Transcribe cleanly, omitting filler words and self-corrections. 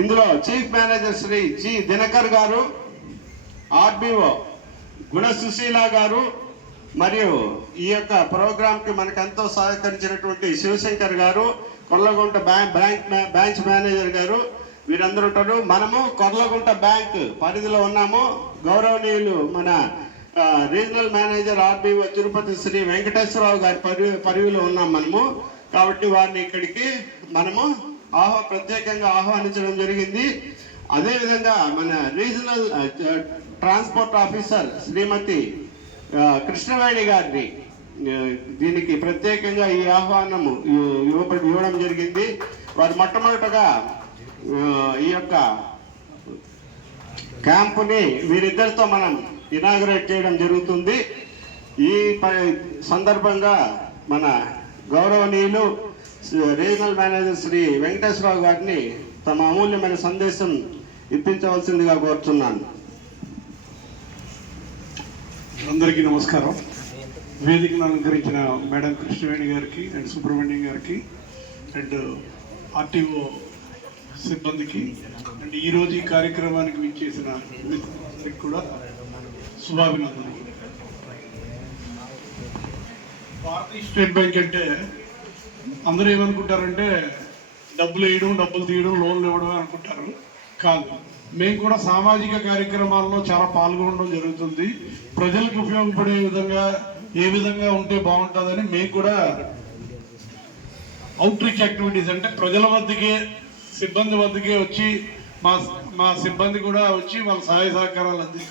ఇందులో chief manager Shri G Dinakar garu, RBO గుణ సుశీల గారు, మరియు ఈ యొక్క ప్రోగ్రామ్ కి మనకు ఎంతో సహకరించినటువంటి శివశంకర్ గారు, కొర్లగుంట బ్రాంచ్ మేనేజర్ గారు, వీరందరూ ఉంటారు. మనము కొర్లగుంట బ్యాంక్ పరిధిలో ఉన్నాము. గౌరవనీయులు మన రీజనల్ మేనేజర్ ఆర్బిఓ తిరుపతి శ్రీ వెంకటేశ్వరరావు గారి పరిధిలో ఉన్నాం మనము. కాబట్టి వారిని ఇక్కడికి మనము ప్రత్యేకంగా ఆహ్వానించడం జరిగింది. అదేవిధంగా మన రీజనల్ ట్రాన్స్పోర్ట్ ఆఫీసర్ శ్రీమతి కృష్ణవేణి గారిని దీనికి ప్రత్యేకంగా ఈ ఆహ్వానము ఇవ్వడం జరిగింది. వారు మొట్టమొదటగా ఈ యొక్క క్యాంపుని వీరిద్దరితో మనం ఇనాగ్రేట్ చేయడం జరుగుతుంది. ఈ సందర్భంగా మన గౌరవనీయులు రీజనల్ మేనేజర్ శ్రీ వెంకటేశ్వరరావు గారిని తమ అమూల్యమైన సందేశం ఇప్పించవలసిందిగా కోరుతున్నాను. అందరికీ నమస్కారం. వేదికను అలంకరించిన మేడం కృష్ణవేణి గారికి అండ్ సుబ్రహ్మణ్యం గారికి అండ్ ఆర్టీఓ సిబ్బందికి అండ్ ఈరోజు ఈ కార్యక్రమానికి విచ్చేసిన మిత్రులందరికీ కూడా శుభాభినందనలు. భారతీయ స్టేట్ బ్యాంక్ అంటే అందరూ ఏమనుకుంటారంటే డబ్బులు వేయడం, డబ్బులు తీయడం, లోన్లు ఇవ్వడం అనుకుంటారు. కాదు, మేము కూడా సామాజిక కార్యక్రమాల్లో చాలా పాల్గొనడం జరుగుతుంది. ప్రజలకు ఉపయోగపడే విధంగా ఏ విధంగా ఉంటే బాగుంటుందని మేము కూడా అవుట్ రీచ్ యాక్టివిటీస్ అంటే ప్రజల వద్దకే, సిబ్బంది వద్దకే వచ్చి మా సిబ్బంది కూడా వచ్చి వాళ్ళ సహాయ సహకారాలు అందిస్తారు.